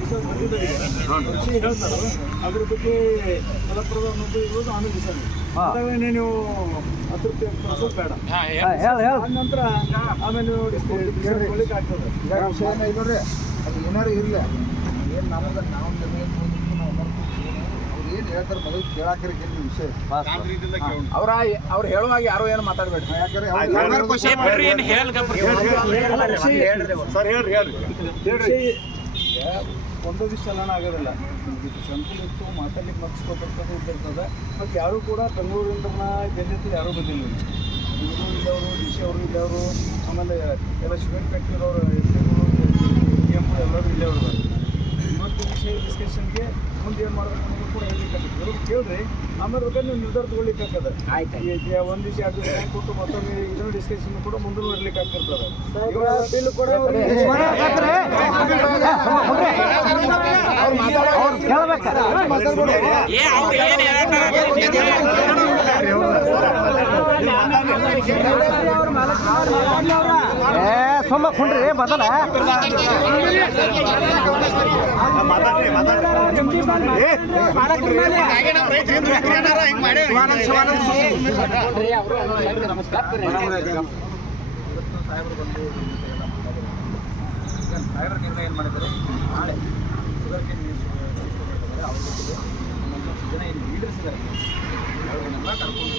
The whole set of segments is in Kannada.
ವಿಷಯ ಹೇಳ್ತಾರೆ ಅದ್ರ ಬಗ್ಗೆ ಫಲಪ್ರದ ಅನ್ನೋದು ಇರೋದು ಆಮೇಲೆ ವಿಷಯ ನೀವು ಅತೃಪ್ತಿ ವ್ಯಕ್ತಪಡಿಸೋದು ಬೇಡ. ನಂತರ ಆಮೇಲೆ ನೋಡ್ಲಿಕ್ಕೆ ಆಗ್ತದೆ. ನೋಡ್ರಿ ಅದು ಏನಾರು ಇರಲಿ, ಏನು ನಮಗೆ ನಾವು ನಿರ್ಣಯ ಅವ್ರು ಏನು ಹೇಳ್ತಾರೆ ಮೊದಲು ಕೇಳಾಕಿರಿ ವಿಷಯ ಅವ್ರು ಹೇಳುವಾಗ ಯಾರು ಏನು ಮಾತಾಡ್ಬೇಡ್ರಿ. ಒಂದೊಂದಿಷ್ಟು ಚಲನ ಆಗೋದಿಲ್ಲ. ಸಂಕುಲ ಇತ್ತು, ಮಾತಾಡ್ಲಿಕ್ಕೆ ಮರ್ಸ್ಕೊಬರ್ತದೆ ಇದ್ದಿರ್ತದೆ. ಮತ್ತು ಯಾರೂ ಕೂಡ ಬೆಂಗಳೂರಿಂದ ಜನತೆ ಯಾರೂ ಬಂದಿಲ್ಲ. ಇವರು ಇಲ್ಲವರು, ಡಿ ಸಿ ಅವರು ಇಲ್ಲವರು, ಆಮೇಲೆ ಎಲ್ಲ ಸಿಮೆಂಟ್ ಫ್ಯಾಕ್ಟ್ರಿಯವರು, ಡಿ ಎಂ ಎಲ್ಲರೂ ಇಲ್ಲೇ ಅವರು. ಇವತ್ತು ವಿಷಯ ಡಿಸ್ಕಷನ್ಗೆ ಮುಂದೆ ಏನು ಮಾಡಬೇಕು ಅನ್ನೋದು ಕೂಡ ಹೇಳಲಿಕ್ಕಾಗ್ತದೆ. ಕೇಳ್ರಿ, ಆಮೇಲೆ ಬೇಕಾದ್ರೆ ನೀವು ನಿರ್ಧಾರ ತೊಗೊಳ್ಲಿಕ್ಕಾಗ್ತದೆ. ಒಂದು ದಿವಸ ಎರಡು ದಿವಸ ಕೊಟ್ಟು ಮತ್ತೊಮ್ಮೆ ಇದನ್ನು ಡಿಸ್ಕಷನ್ ಕೂಡ ಮುಂದುವರ್ಲಿಕ್ಕೆ ಆಗ್ತಿರ್ತದೆ. ಬಿಲ್ ಕೂಡ ಸೊಮ್ಮ ಕುಂಡ್ರಿ ಬದಲ ಸಾಹೇಬರ ನಿರ್ಣಯ ಏನು ಮಾಡಿದ್ದಾರೆ, ನಾಳೆ ಶುಗರ್ ಕೇನ್ ಅವ್ರ ಜೊತೆಗೆ ಜನ ಏನು ಲೀಡರ್ಸ್ ಇದ್ದಾರೆ ಅವರನ್ನೆಲ್ಲ ಕರ್ಕೊಂಡು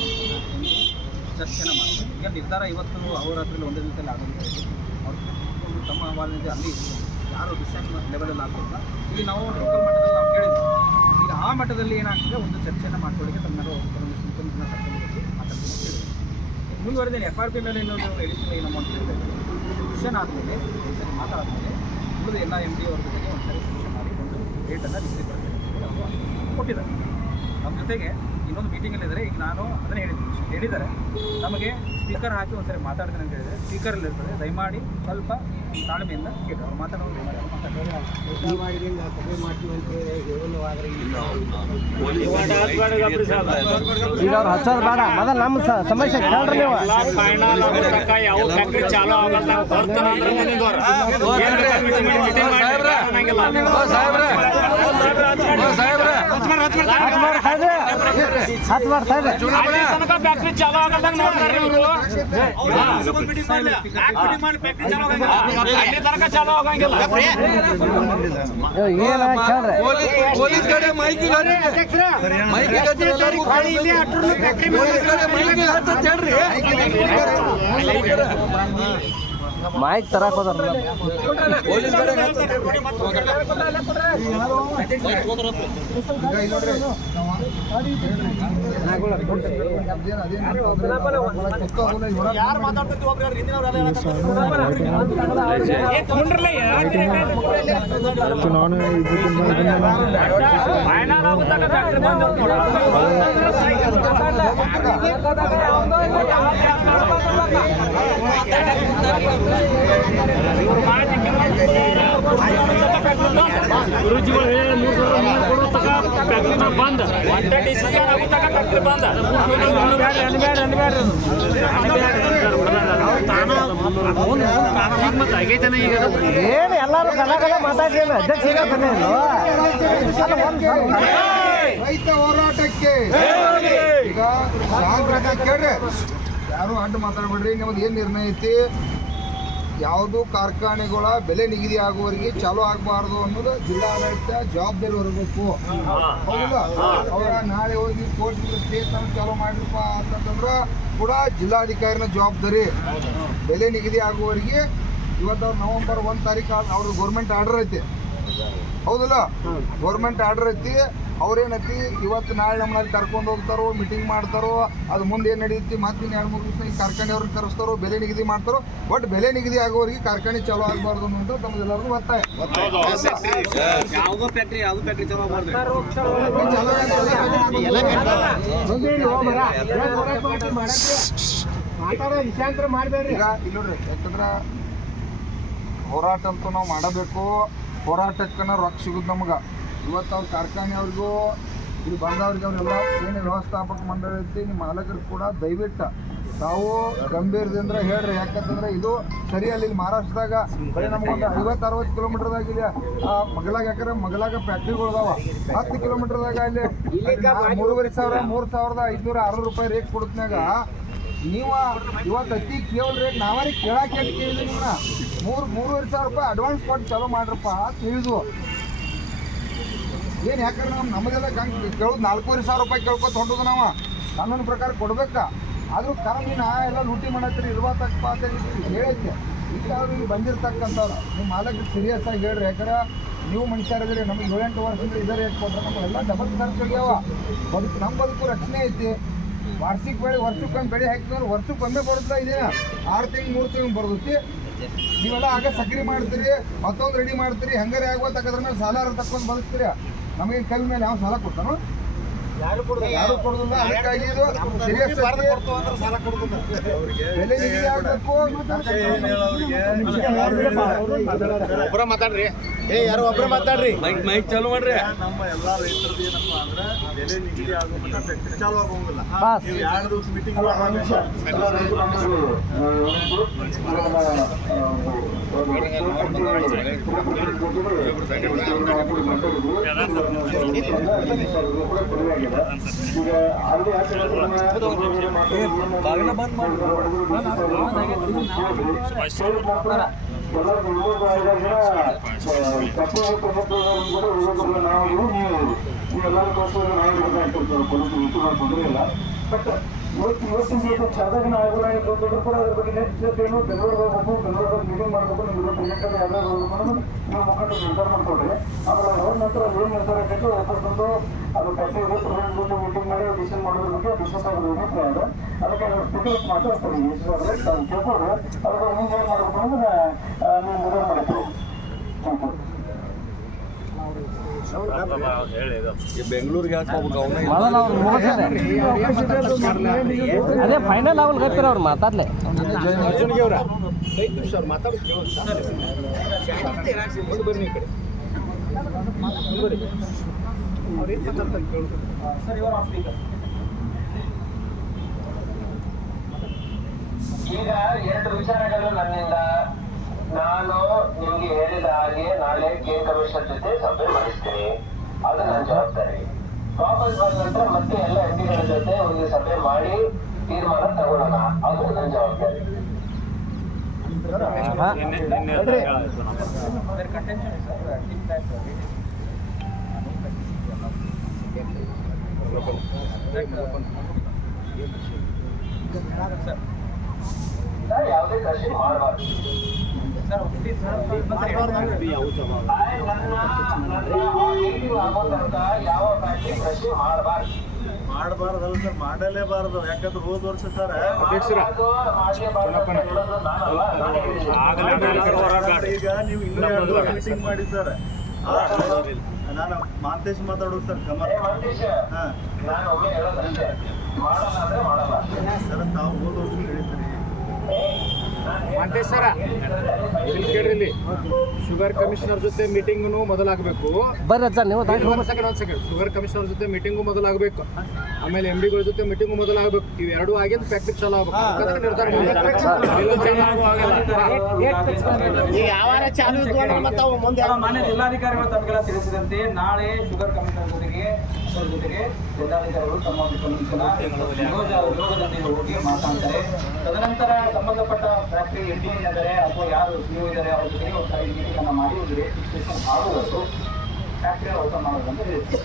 ಚರ್ಚೆನ ಮಾಡ್ತಾರೆ. ಈಗ ನಿರ್ಧಾರ ಇವತ್ತು ಅಹೋರಾತ್ರಿಯಲ್ಲಿ ಒಂದೇ ದಿವಸದಲ್ಲಿ ಆಗೋದಿಲ್ಲ. ಅವ್ರು ಕೂತ್ಕೊಂಡು ತಮ್ಮ ಅಹವಾಲಿನಿಂದ ಅಲ್ಲಿ ಯಾರು ಡಿಸಿಷನ್ ಲೆವೆಲಲ್ಲಿ ಆಗ್ತದಲ್ಲ, ಇಲ್ಲಿ ನಾವು ಲೋಕಲ್ ಮಟ್ಟದಲ್ಲಿ ನಾವು ಕೇಳಿದ್ವಿ. ಈಗ ಆ ಮಟ್ಟದಲ್ಲಿ ಏನಾಗ್ತದೆ ಒಂದು ಚರ್ಚೆನ ಮಾಡ್ಕೊಳ್ಳಿಕ್ಕೆ ತಮ್ಮೆಲ್ಲರೂ ಸಿಂಪಲ್ನ ಕರ್ಕೊಂಡು ಮಾತಾಡ್ತೀನಿ. ಮುಂದುವರೆದೇನೆ FRP ಮೇಲೆ ಇನ್ನೊಂದು ಎಡಿಷನಲ್ ಏನು ಅಮೌಂಟ್ ಇರುತ್ತೆ. ಡಿಸಿಷನ್ ಆದಮೇಲೆ ಒಂದ್ಸರಿ ಮಾತಾಡಿದ್ಮೇಲೆ ಉಳಿದ ಎಲ್ಲ MD ಅವ್ರ ಜೊತೆಗೆ ಒಂದ್ಸರಿ ಡಿಸಿಷನ್ ಮಾಡಿ ಒಂದು ಡೇಟನ್ನು ಡಿಸ್ಟ್ರಿಕ್ಟ್ ಪ್ರೆಸಿಡೆಂಟ್ಗೆ ಅವರು ಕೊಟ್ಟಿದ್ದಾರೆ. ನಮ್ಮ ಜೊತೆಗೆ ಇನ್ನೊಂದು ಮೀಟಿಂಗಲ್ಲಿದ್ದಾರೆ. ಈಗ ನಾನು ಅದನ್ನೇ ಹೇಳಿದ್ದಾರೆ, ನಮಗೆ ಸ್ಪೀಕರ್ ಹಾಕಿ ಒಂದ್ಸರಿ ಮಾತಾಡ್ತೀನಿ ಅಂತ ಹೇಳಿದರೆ ಸ್ಪೀಕರಲ್ಲಿ ಇರ್ತದೆ. ದಯಮಾಡಿ ಸ್ವಲ್ಪ ತಾಳ್ಮೆಯಿಂದ ಕೇಳಿ ಅವ್ರು ಮಾತಾಡೋದು. ಈಗ ಅವ್ರು ಹಚ್ಚೋದು ಬೇಡ, ಮೊದಲು ನಮ್ಮ ಸಮಸ್ಯೆ ಕೇಳ್ರಿ ನೀವು. ಹತ್ತು ಮಾಡ್ತಾ ಇದೆ ಫ್ಯಾಕ್ಟ್ರಿ ಚಾಲೂ ಆಗಲ್ದಂಗ ನೋಡ್ತಾರೆ ಇವರು. ಏನ ಕೇಳ್ರಿ ಪೊಲೀಸ್ ಕಡೆ ಮೈಕಿ ಮೈಕ್ ತರಕ್ ಹೋದ್ರ ಪೊಲೀಸ್ ಕಡೆ ಚುನಾವಣೆ ಗುರುಜಿಗಳು ಹೇಳಿ 3,000 ಕೊಡೋ ತಕ ಫ್ಯಾಕ್ಟ್ರಿ ಬಂದ್ ಏನು ಎಲ್ಲರೂ ಕಲಾಕಲ ಮಾತಾಡ್ರಿ. ಅಧ್ಯಕ್ಷ ಈಗ ರೈತ ಹೋರಾಟಕ್ಕೆ ಈಗ ಕೇಳ್ರಿ, ಯಾರು ಅಡ್ಡ ಮಾತಾಡ್ಬೇಡ್ರಿ. ನಿಮ್ಮದು ಏನು ನಿರ್ಣಯ ಐತಿ, ಯಾವುದು ಕಾರ್ಖಾನೆಗಳ ಬೆಲೆ ನಿಗದಿ ಆಗುವವರೆಗೆ ಚಾಲೂ ಆಗಬಾರ್ದು ಅನ್ನೋದು ಜಿಲ್ಲಾಡಳಿತ ಜವಾಬ್ದಾರಿ ಹೊರಬೇಕು. ಹೌದಾ? ಅವರ ನಾಳೆ ಹೋಗಿ ಕೋರ್ಟ್ ಸ್ಟೇ ಚಾಲೂ ಮಾಡಿರಪ್ಪ ಅಂತಂದ್ರೆ ಕೂಡ ಜಿಲ್ಲಾಧಿಕಾರಿನ ಜವಾಬ್ದಾರಿ. ಬೆಲೆ ನಿಗದಿ ಆಗುವವರೆಗೆ ಇವತ್ತು ಅವ್ರು ನವೆಂಬರ್ 1 ತಾರೀಕು ಅವ್ರದ್ದು ಗೌರ್ಮೆಂಟ್ ಆರ್ಡರ್ ಐತಿ. ಹೌದಲ್ಲ? ಗೌರ್ಮೆಂಟ್ ಆರ್ಡರ್ ಐತಿ. ಅವ್ರೇನೈತಿ ಇವತ್ತು ನಾಳೆ ನಮ್ಮಲ್ಲಿ ಕರ್ಕೊಂಡು ಹೋಗ್ತಾರೋ, ಮೀಟಿಂಗ್ ಮಾಡ್ತಾರೋ, ಅದು ಮುಂದೆ ಏನು ನಡೀತಿ, ಮತ್ತೆ 2-3 ದಿವಸ ಈ ಕಾರ್ಖಾನೆಯವ್ರನ್ನ ಕರೆಸ್ತಾರೋ, ಬೆಲೆ ನಿಗದಿ ಮಾಡ್ತಾರೋ. ಬಟ್ ಬೆಲೆ ನಿಗದಿ ಆಗೋವರೆಗೆ ಕಾರ್ಖಾನೆ ಚಾಲೂ ಆಗಬಾರ್ದು ಅನ್ನೋದು ತಮ್ಮದೆಲ್ಲರಿಗೂ ಒತ್ತಾಯ. ಈಗ ಇಲ್ಲಿ ನೋಡ್ರಿ, ಯಾಕಂದ್ರೆ ಹೋರಾಟ ಅಂತೂ ನಾವು ಮಾಡಬೇಕು. ಹೋರಾಟಕ್ಕನ ರೊಕ್ಕ ಸಿಗುದು ನಮ್ಗೆ. ಇವತ್ತು ಅವ್ರ ಕಾರ್ಖಾನೆಯವ್ರಿಗೂ ಇಲ್ಲಿ ಬಂದವ್ರಿಗೆ ಅವರೆಲ್ಲ ಏನು ವ್ಯವಸ್ಥಾಪಕ ಮಂಡಳಿ ಐತಿ, ನಿಮ್ಮ ಮಾಲಕರು ಕೂಡ ದಯವಿಟ್ಟು ತಾವು ಗಂಭೀರದಿಂದ ಹೇಳ್ರಿ. ಯಾಕಂತಂದ್ರೆ ಇದು ಸರಿ ಅಲ್ಲಿ ಮಹಾರಾಷ್ಟ್ರದಾಗ ಬರೀ ನಮ್ಗೊಂದು 50-60 ಕಿಲೋಮೀಟರ್ದಾಗ ಇಲ್ಲಿ ಮಗಲಾಗ ಯಾಕಂದ್ರೆ ಮಗಲಾಗ ಫ್ಯಾಕ್ಟ್ರಿಗಳು ಅದಾವ. 10 ಕಿಲೋಮೀಟರ್ದಾಗ ಅಲ್ಲಿ 3,500 ರೂಪಾಯಿ ರೇಟ್ ಕೊಡುತ್ತನಾಗ ನೀವು ಇವತ್ತು ಅತಿ ಕೇವಲ ರೇಟ್ ನಾವೇ ಕೇಳಕ್ಕೆ ಕೇಳಿದ್ವಿ. ನಿಮ್ಮನ್ನ 3,500 ರೂಪಾಯಿ ಅಡ್ವಾನ್ಸ್ ಕೊಟ್ಟು ಚಲೋ ಮಾಡ್ರಪ್ಪ ಅಂತ ಹೇಳಿದ್ವು. ಏನು ಯಾಕಂದ್ರೆ ನಮ್ಮದೆಲ್ಲ ಕೇಳೋದು 4,500 ರೂಪಾಯಿ ಕೇಳ್ಕೊತ ಹೊಂಟೋದು ನಾವು ಕಾನೂನು ಪ್ರಕಾರ ಕೊಡ್ಬೇಕಾ. ಆದರೂ ಕಾನೂನು ನಾ ಎಲ್ಲ ಲೂಟಿ ಮಾಡತ್ತೀರಿ ಇರ್ಬಾತಪ್ಪ ಅಂತ ಹೇಳೈತೆ. ಈಗ ಅವ್ರು ಇಲ್ಲಿ ಬಂದಿರ್ತಕ್ಕಂಥವ್ರು ನಿಮ್ಮ ಮಾಲಕ್ಕೆ ಸೀರಿಯಸ್ ಆಗಿ ಹೇಳ್ರಿ. ಯಾಕಂದ್ರೆ ನೀವು ಮನುಷ್ಯರಿದ್ರಿ, ನಮಗೆ 7-8 ವರ್ಷದಿಂದ ಇದೇ ರೇಟ್ ಕೊಟ್ಟರೆ ನಮಗೆಲ್ಲ ಡಬಲ್ ಖರ್ಚು ಆಗ್ಯಾವ. ನಮ್ಮ ಬದುಕು ರಕ್ಷಣೆ ಐತಿ. ವಾರ್ಷಿಕ ಬೆಳೆ ವರ್ಷಕ್ಕೊಮ್ಮೆ ಬೆಳೆ ಹಾಕಿದ್ರೆ ವರ್ಷಕ್ಕೊಮ್ಮೆ ಬರುತ್ತಾ ಇದೇನ 6 ತಿಂಗಳು 3 ತಿಂಗಳು ಬರ್ತೈತಿ. ನೀವೆಲ್ಲ ಆಗ ಸಕ್ರೆ ಮಾಡ್ತೀರಿ, ಮತ್ತೊಂದು ರೆಡಿ ಮಾಡ್ತೀರಿ, ಹೆಂಗಾರೆ ಆಗುವ ತಕ್ಕದ್ರ ಮೇಲೆ ಸಾಲ ತಕ್ಕೊಂಡು ಬದುಕ್ತೀರಿ. ನಮಗೆ ಕೈ ಮೇಲೆ ಯಾವ ಸಾಲ ಕೊಡ್ತಾನೋ ಯಾರು ಕೊಡೋದಿಲ್ಲ. ಅದಕ್ಕಾಗಿ ಇದು ಸೀರಿಯಸ್ ಬೆಲೆ ನಿಗದಿ ಆಗಬೇಕು. ಒಬ್ಬರ ಮಾತಾಡ್ರಿ. ಯಾರೋ ಒಬ್ಬರ ಮಾತಾಡ್ರಿ. ಮೈಕ್ ಚಾಲು ಮಾಡ್ರಿ. ನಮ್ಮ ಎಲ್ಲ ರೈತರದ್ದು ಏನಪ್ಪಾ ಅಂದ್ರೆ ಬೆಲೆ ನಿಗದಿ ಆಗೋ ಮಟ್ಟ ಫ್ಯಾಕ್ಟ್ರಿ ಚಾಲು ಆಗೋಂಗಿಲ್ಲ. ನೀವು 2 ದಿವಸ ಮೀಟಿಂಗ್ ಬಾಗಿಲ ಬಂದ್ ಮಾಡಿ ಬಟ್ ಇವತ್ತಿನ ಸಾಧಕನ ಆಗೋದಾಗಿದ್ರು ಕೂಡ ಅದ್ರ ಬಗ್ಗೆ ಏನು ಬೆಂಗಳೂರಿಗೆ ಹೋಗ್ಬೇಕು, ಬೆಂಗಳೂರಿಗೆ ಮೀಟಿಂಗ್ ಮಾಡಬೇಕು, ನಿಮ್ಗೆ ಪ್ರಿಯಾಂಕಲ್ಲಿ ಯಾವ್ದಾದ್ರು ಹೋಗ್ಬೇಕು ನೀವು ಮುಖಂಡರು ನಿರ್ಧಾರ ಮಾಡ್ಕೊಡ್ರಿ. ಆಮೇಲೆ ಹೋದ ನಂತರ ಏನು ನಿರ್ಧಾರ ಆಗಬೇಕು ಒಬ್ಬರು ಅದು ಫ್ಯಾಕ್ಟ್ರಿ ಮೀಟಿಂಗ್ ಮಾಡಿ ಡಿಸಿಷನ್ ಮಾಡೋದ್ರ ಬಗ್ಗೆ ಬಿಸ್ನೆಸ್ ಅಭಿಪ್ರಾಯ ಇದೆ. ಅದಕ್ಕೆ ಸ್ಪೀಕರ್ ಮಾತಾಡ್ತಾರೆ ತಾವು ಕೇಳ್ಕೊಡ್ರಿ. ಅದಕ್ಕೆ ಮುಂದೆ ಏನು ಮಾಡಬೇಕು ಅಂದ್ರೆ ನೀವು ನಿರ್ಧಾರ ಮಾಡಬೇಕು. ಬೆಂಗಳೂರಿಗೆ ಯಾಕೆ ಹೋಗ್ಬೇಕು ಅವನೇ ಅದೇ ಫೈನಲ್ ಅವ್ರು ಗೊತ್ತಿರ ಅವ್ರು ಮಾತಾಡ್ಲೆ. ಈಗ 2 ವಿಚಾರಗಳು ನನ್ನಿಂದ. ನಾನು ನಿಮ್ಗೆ ಹೇಳಿದ ಹಾಗೆ ನಾಳೆ ಗೇಮ್ ಕಮಿಷನರ್ ಜೊತೆ ಸಭೆ ಮಾಡಿಸ್ತೀನಿ. ಅದು ನನ್ನ ಜವಾಬ್ದಾರಿ. ವಾಪಸ್ ಬಂದ ನಂತರ ಮತ್ತೆ ಎಲ್ಲ ಎಂಡಿಗಳ ಜೊತೆ ಒಂದು ಸಭೆ ಮಾಡಿ ತೀರ್ಮಾನ ತಗೊಳ್ಳೋಣ. ಅದು ನನ್ನ ಜವಾಬ್ದಾರಿ. ಯಾವುದೇ ಕೃಷಿ ಮಾಡಬಾರ್ದು. ಯಾವ ಫ್ಯಾಕ್ಟ್ರಿ ಕೃಷಿ ಮಾಡಬಾರ್ದಲ್ಲ ಸರ್, ಮಾಡಲೇಬಾರದು. ಯಾಕಂದ್ರೆ ಹೋದ ವರ್ಷ ಸರ್ ಈಗ ನೀವು ಇನ್ನೂ 2 ಮೀಟಿಂಗ್ ಮಾಡಿ ಸರ್. ನಾನು ಮಾಂತೇಶ್ ಮಾತಾಡೋದು ಸರ್. ಕಮಲ್ ನಾನು ಒಮ್ಮೆ ಹೇಳೋದಷ್ಟೇ, ಮಾಡಲ್ಲ ಅಂದ್ರೆ ಮಾಡಲ್ಲ ಸರ್. ತಾವು ಹೋದ ವರ್ಷ ಹೇಳಿದ್ರಿ ಮಂಟೇಶ್ವರ ಇಲ್ಲಿ ಕೇಳ್ರಿ. ಇಲ್ಲಿ ಶುಗರ್ ಕಮಿಷನರ್ ಜೊತೆ ಮೀಟಿಂಗ್ನು ಮೊದಲಾಗಬೇಕು. ಬರ್ರಿ ಸರ್ ನೀವು ಒಂದು ಸೆಕೆಂಡ್. ಶುಗರ್ ಕಮಿಷನರ್ ಜೊತೆ ಮೀಟಿಂಗು ಮೊದಲಾಗಬೇಕು. ಆಮೇಲೆ MDಗಳ ಜೊತೆ ಮೀಟಿಂಗು ಮೊದಲಾಗಬೇಕು. ಇವೆರಡೂ ಆಗಿದ್ದು ಫ್ಯಾಕ್ಟ್ರಿ ಚಾಲು ಆಗಬೇಕು. ನಿರ್ಧಾರ ಮಾನ್ಯ ಜಿಲ್ಲಾಧಿಕಾರಿಗಳು ತಮಗೆಲ್ಲ ತಿಳಿಸಿದಂತೆ ನಾಳೆ ಶುಗರ್ ಕಮಿಷನರ್ ಜೊತೆಗೆ ಜಿಲ್ಲಾಧಿಕಾರಿಗಳು ತಮ್ಮ ಯೋಗದಲ್ಲಿ ಹೋಗಿ ಮಾತಾಡ್ತಾರೆ. ತದನಂತರ ಸಂಬಂಧಪಟ್ಟ ಫ್ಯಾಕ್ಟರಿ MD ಇದ್ದಾರೆ ಅಥವಾ ಯಾರು CEO ಇದ್ದಾರೆ ಅವ್ರ ಜೊತೆಗೆ ಒಂದು ಸರಿ ಮೀಟಿಂಗ್ ಅನ್ನು ಮಾಡಿ ಒಂದು ರೇಟ್ ಫಿಕ್ಸೇಷನ್ ಆಗುವಷ್ಟು ಫ್ಯಾಕ್ಟರಿ ಓಪನ್ ಮಾಡೋದಂತ ಹೇಳ್ತೀವಿ.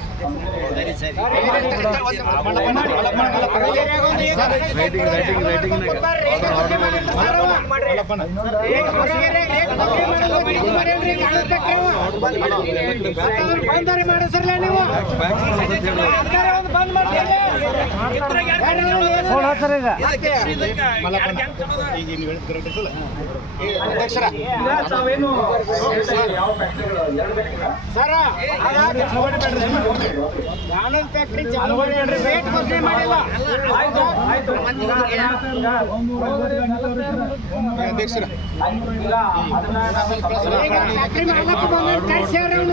ತಾವೇನು ಯಾವ ಫ್ಯಾಕ್ಟರಿಗಳು 2 ಬೇಕಿಲ್ಲ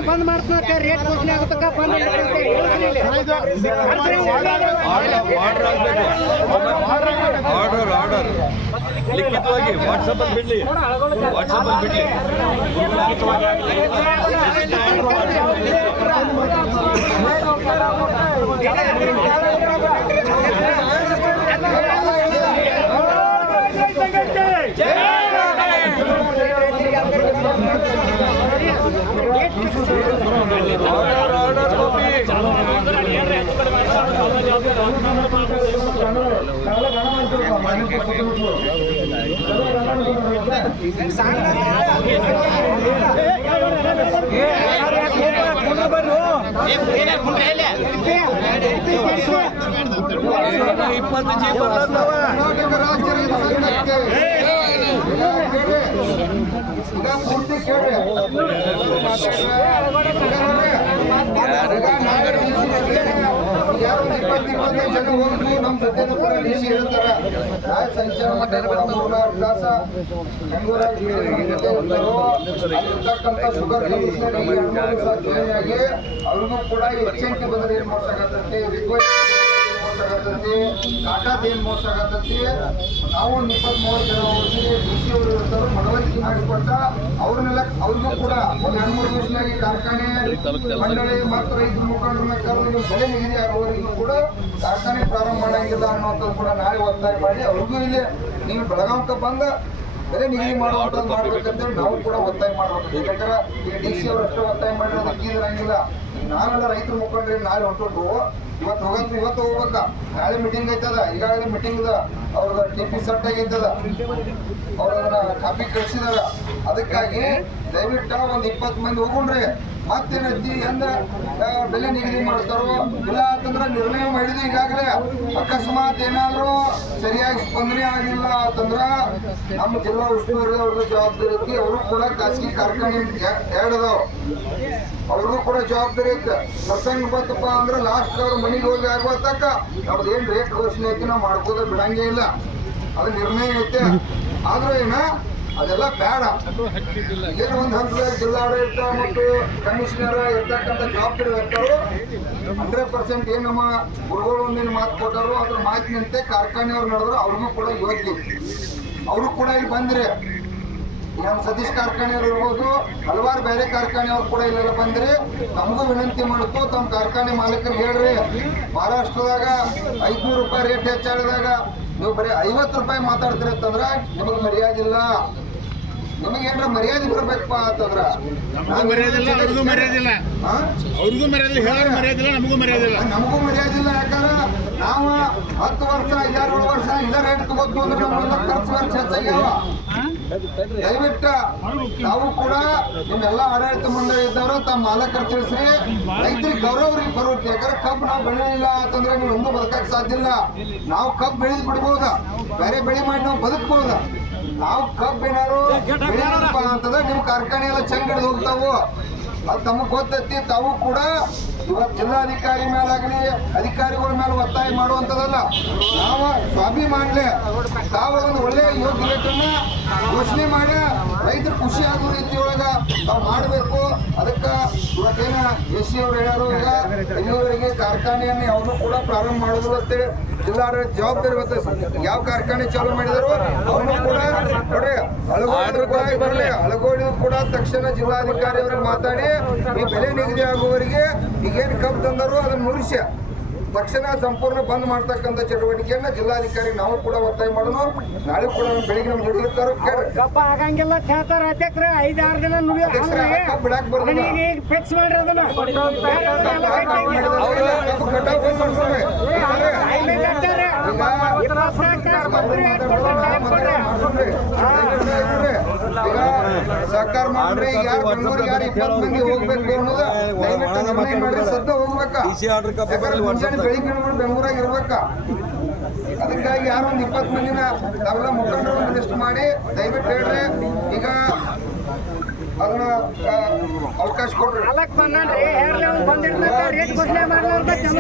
ಬಂದ್ ಮಾಡ್ತಾರೆ ರೇಟ್ ಘೋಷಣೆ ಆಗತಕ್ಕ ಬಂದ್ ಆರ್ಡರ್ ಲಿಖಿತವಾಗಿ ವಾಟ್ಸಪ್ ಅಲ್ಲಿ ಬಿಡ್ಲಿ ಪೂರ್ತಿ ಕೇಳ್ರಿ ಯಾರು 20-25 ಜನ ಹೋದ್ರು ನಮ್ಮ ಜೊತೆನೂ ಕೂಡ ಡಿಸಿ ಇರ್ತಾರ ರಾಜ್ಯ ಸಂಚಾರ ವಿಕಾಸ ಅಲ್ಲಿರ್ತಕ್ಕಂಥ ಶುಗರ್ ಆಗಿ ಅವ್ರಿಗೂ ಕೂಡ ಎಚ್ಚರಿಕೆ ಬಂದ್ರೆ ಏನ್ ಮೋಸ ಆಗತ್ತಂತೆ ರಿಕ್ವೆಸ್ಟ್ ಕಾಟಾದ ಏನ್ ಮೋಸ ಆಗತ್ತಂತೆ ನಾವು ಒಂದು 23 ಜನ ಹೋಗಿ ಡಿಸಿ ಅವರು ಇರ್ತಾರೆ ಮನವರಿಕೆ ಮಾಡಿಕೊಟ್ಟ ಅವ್ರನ್ನೆಲ್ಲ ಅವ್ರಿಗೂ ಕೂಡ ಒಂದು 2-3 ದಿವಸನಾಗಿ ಕಾರ್ಖಾನೆ ಮಂಡಳಿ ಮತ್ತು ರೈತರ ಮುಖಂಡರನ್ನ ಕರೆದು ಬೆಲೆ ನಿಗದಿ ಆಗುವವರೆಗೂ ಕೂಡ ಕಾರ್ಖಾನೆ ಪ್ರಾರಂಭ ಮಾಡಂಗಿಲ್ಲ ಅನ್ನೋಂಥದ್ದು ಕೂಡ ನಾಳೆ ಒತ್ತಾಯ ಮಾಡಿ ಅವ್ರಿಗೂ ಇಲ್ಲಿ ನೀವು ಬೆಳಗಾವಕ್ಕೆ ಬಂದ ಬೆಲೆ ನಿಗದಿ ಮಾಡುವಂಥದ್ದು ಮಾಡ್ಬೇಕಂತೇಳಿ ನಾವು ಕೂಡ ಒತ್ತಾಯ ಮಾಡ್ಬೇಕು. ಯಾಕಂದ್ರೆ ಈಗ ಡಿಸಿ ಅವರು ಅಷ್ಟೇ ಒತ್ತಾಯ ಮಾಡಿರೋದು ಅಕ್ಕಿದ್ರಂಗಿಲ್ಲ. ನಾವೆಲ್ಲ ರೈತರ ಮುಖಂಡ್ರಿ ನಾಳೆ ಹೊಂಟು ಇವತ್ತು ಹೋಗ್ಬೇಕ. ನಾಳೆ ಮೀಟಿಂಗ್ ಐತದ, ಈಗಾಗಲೇ ಮೀಟಿಂಗ್ ಅವ್ರದ TP ಸೆಟ್ ಆಗೈತದ, ಅವ್ರನ್ನ ಕಾಪಿ ಕಳಿಸಿದಾರ. ಅದಕ್ಕಾಗಿ ದಯವಿಟ್ಟು ಒಂದು 20 ಮಂದಿ ಹೋಗೋಣ್ರಿ. ಮತ್ತೇನೈತಿ ಎಂದ ಬೆಲೆ ನಿಗದಿ ಮಾಡ್ತಾರೋ ಇಲ್ಲ ಅಂತಂದ್ರೆ ನಿರ್ಣಯ ಮಾಡಿದ್ವಿ. ಈಗಾಗಲೇ ಅಕಸ್ಮಾತ್ ಏನಾದ್ರು ಸರಿಯಾಗಿ ಸ್ಪಂದನೆ ಆಗಿಲ್ಲ ಅಂತಂದ್ರ ನಮ್ಮ ಜಿಲ್ಲಾ ಉಸ್ತುವಾರಿ ಅವ್ರದ್ದು ಜವಾಬ್ದಾರಿ ಐತಿ. ಅವರು ಕೂಡ ಖಾಸಗಿ ಕಾರ್ಖಾನೆ 2 ಅದಾವ, ಅವ್ರಿಗೂ ಕೂಡ ಜವಾಬ್ದಾರಿ ಐತೆ. ಪ್ರಸಂಗ ಬಂತಪ್ಪ ಅಂದ್ರೆ ಲಾಸ್ಟ್ ಅವ್ರ ಮನೆಗೆ ಹೋಗಿ ಆಗುವ ತಕ್ಕ ನಮ್ದು ಏನ್ ರೇಟ್ ಘೋಷಣೆ ಐತಿ ನಾವು ಮಾಡ್ಕೋದ ಬಿಡಂಗೇ ಇಲ್ಲ. ಅದು ನಿರ್ಣಯ ಐತೆ. ಆದ್ರೂ ಏನ ಅದೆಲ್ಲ ಬೇಡ. ಏನು ಒಂದು ಹಂತದಲ್ಲಿ ಜಿಲ್ಲಾಡಳಿತ ಮತ್ತು ಕಮಿಷನರ್ ಇರ್ತಕ್ಕಂಥ ಜವಾಬ್ದಾರಿ ವ್ಯಕ್ತರು 100% ಏನು ನಮ್ಮ ಗುರುಗಳು ಒಂದೇನು ಮಾತು ಕೊಟ್ಟರು ಅದ್ರ ಮಾತಿನಂತೆ ಕಾರ್ಖಾನೆಯವ್ರು ನಡೆದ್ರು. ಅವ್ರಿಗೂ ಕೂಡ ಯೋಗ್ಯ, ಅವರು ಕೂಡ ಇಲ್ಲಿ ಬಂದ್ರೆ ನಮ್ಮ ಸತೀಶ್ ಕಾರ್ಖಾನೆಯವ್ರು ಇರ್ಬೋದು, ಹಲವಾರು ಬೇರೆ ಕಾರ್ಖಾನೆಯವ್ರು ಕೂಡ ಇಲ್ಲೆಲ್ಲ ಬಂದ್ರಿ. ನಮಗೂ ವಿನಂತಿ ಮಾಡ್ತು, ತಮ್ಮ ಕಾರ್ಖಾನೆ ಮಾಲೀಕರಿಗೆ ಹೇಳ್ರಿ, ಮಹಾರಾಷ್ಟ್ರದಾಗ 500 ರೂಪಾಯಿ ರೇಟ್ ಹೆಚ್ಚಾಡಿದಾಗ ನೀವು ಬರೀ 50 ರೂಪಾಯಿ ಮಾತಾಡ್ತೀರಿ ಅಂತಂದ್ರೆ ನಿಮಗೆ ಮರ್ಯಾದೆ ಇಲ್ಲ. ನಿಮಗೆ ಏನ್ರ ಮರ್ಯಾದೆ ಬರಬೇಕಪ್ಪ ಅಂತಂದ್ರ ನಮಗೂ ಮರ್ಯಾದಿಲ್ಲ, ನಮಗೂ ಮರ್ಯಾದಿಲ್ಲ. ಯಾಕಂದ್ರೆ ನಾವು 10 ವರ್ಷ 11 ವರ್ಷ ಇಲ್ಲ ರೇಟ್ ತಗೋತು ಅಂದ್ರೆ ನಮ್ಮೆಲ್ಲ ಖರ್ಚು ಹೆಚ್ಚಾಗ್ಯಾವ. ದಯವಿಟ್ಟು ನಾವು ಕೂಡ ನಿಮ್ಮೆಲ್ಲ ಆಡಳಿತ ಮಂಡಳಿ ಇದ್ದವರು ತಮ್ಮ ಮಾಲಕರು ತಿಳಿಸ್ರಿ, ರೈತರಿಗೆ ಗೌರವ ಬರುತ್ತೆ. ಯಾಕಂದ್ರೆ ಕಬ್ಬು ನಾವು ಬೆಳೆಯಿಲ್ಲ ಅಂತಂದ್ರೆ ನೀವು ಇನ್ನೂ ಬದುಕಕ್ಕೆ ಸಾಧ್ಯ ಇಲ್ಲ. ನಾವು ಕಬ್ಬು ಬೆಳೆದು ಬಿಡ್ಬೋದ, ಬೇರೆ ಬೆಳೆ ಮಾಡಿ ನಾವು ಬದುಕ್ಬೋದ. ನಾವು ಕಬ್ಬು ಏನಾರು ಬೆಳೆಯಪ್ಪ ಅಂತಂದ್ರೆ ನಿಮ್ಮ ಕಾರ್ಖಾನೆ ಎಲ್ಲ ಚಂಗ್ ಹಿಡಿದು ಹೋಗ್ತಾವು. ಅದು ತಮಗೆ ಗೊತ್ತೈತಿ. ತಾವು ಕೂಡ ಇವತ್ತು ಜಿಲ್ಲಾಧಿಕಾರಿ ಮೇಲಾಗಲಿ ಅಧಿಕಾರಿಗಳ ಮೇಲೆ ಒತ್ತಾಯ ಮಾಡುವಂಥದ್ದಲ್ಲ. ನಾವು ಸ್ವಾಭಿಮಾನ್ಲೆ ತಾವು ಒಂದು ಒಳ್ಳೆಯ ಯೋಗ್ಯ ರೇಟನ್ನ ಘೋಷಣೆ ಮಾಡಿ ರೈತರು ಖುಷಿ ಆಗೋ ರೀತಿಯೊಳಗ ತಾವು ಮಾಡಬೇಕು. ಅದಕ್ಕೆ ಇವತ್ತೇನ SC ಅವರು ಹೇಳ್ಯಾರು, ಈಗ ಇಲ್ಲಿವರೆಗೆ ಕಾರ್ಖಾನೆಯನ್ನು ಯಾವನು ಕೂಡ ಪ್ರಾರಂಭ ಮಾಡೋದಿಲ್ಲ ಅಂತೇಳಿ ಜಿಲ್ಲಾಡಳಿತ ಜವಾಬ್ದಾರಿ ಬರ್ತದೆ. ಯಾವ ಕಾರ್ಖಾನೆ ಚಾಲೂ ಮಾಡಿದ್ರು ಅವನು ಕೂಡ ನೋಡ್ರಿ ಅಳಗೋಡಿ ಕೂಡ ತಕ್ಷಣ ಜಿಲ್ಲಾಧಿಕಾರಿ ಅವರಿಗೆ ಮಾತಾಡಿ ಈ ಬೆಲೆ ನಿಗದಿ ಆಗುವವರೆಗೆ ಈಗೇನು ಕಬ್ಬು ತಂದರು ಅದನ್ನು ಮುರಿಸಿ ತಕ್ಷಣ ಸಂಪೂರ್ಣ ಬಂದ್ ಮಾಡ್ತಕ್ಕಂಥ ಚಟುವಟಿಕೆಯನ್ನ ಜಿಲ್ಲಾಧಿಕಾರಿ ನಾವು ಕೂಡ ಒತ್ತಾಯ ಮಾಡೋಣ. ನಾಳೆ ಕೂಡ ಬೆಳಿಗ್ಗೆ ನಮ್ಮ ಜೊತೆ ಇರ್ತಾರೋ ಕಬ್ಬ ಆಗಂಗಿಲ್ಲ ಹೇಳ್ತಾರ ಅಧ್ಯಕ್ಷರ. 5-6 ದಿನ ಬಿಡಾಕ್ ಬರೋದಿಲ್ಲ. ಫಿಕ್ಸ್ ಮಾಡ್ರಿ ಅದನ್ನ. ಸಹಕಾರ ಮಾಡ್ರಿ. ಯಾರು ಬೆಂಗಳೂರಿಗೆ ಯಾರು 20 ಮಂದಿ ಹೋಗ್ಬೇಕು ಅನ್ನೋದು ದಯವಿಟ್ಟು ಗಮನ ಮಾಡ್ರಿ. ಸದ್ದ ಹೋಗ್ಬೇಕಾ ಮುಂಜಾನೆ ಬೆಳಿಗ್ಗೆ ಬೆಂಗಳೂರಾಗ ಇರ್ಬೇಕ. ಅದಕ್ಕಾಗಿ ಯಾರು ಒಂದು 20 ಮಂದಿನ ನಾವೆಲ್ಲ ಮುಖಂಡರು ಲಿಸ್ಟ್ ಮಾಡಿ ದಯವಿಟ್ಟು ಹೇಳ್ರಿ. ಈಗ ಅದನ್ನ ಅವಕಾಶ ಕೊಡ್ರಿ. ನಾಲ್ಕು ಬಂದ್ರಿ ಹೇರ್ಲಿ ಅವ್ನು ಬಂದಿರ್ತಾಕ ರೇಟ್ ಘೋಷಣೆ ಮಾಡ್ಲಾರ್ದ ಚಂದ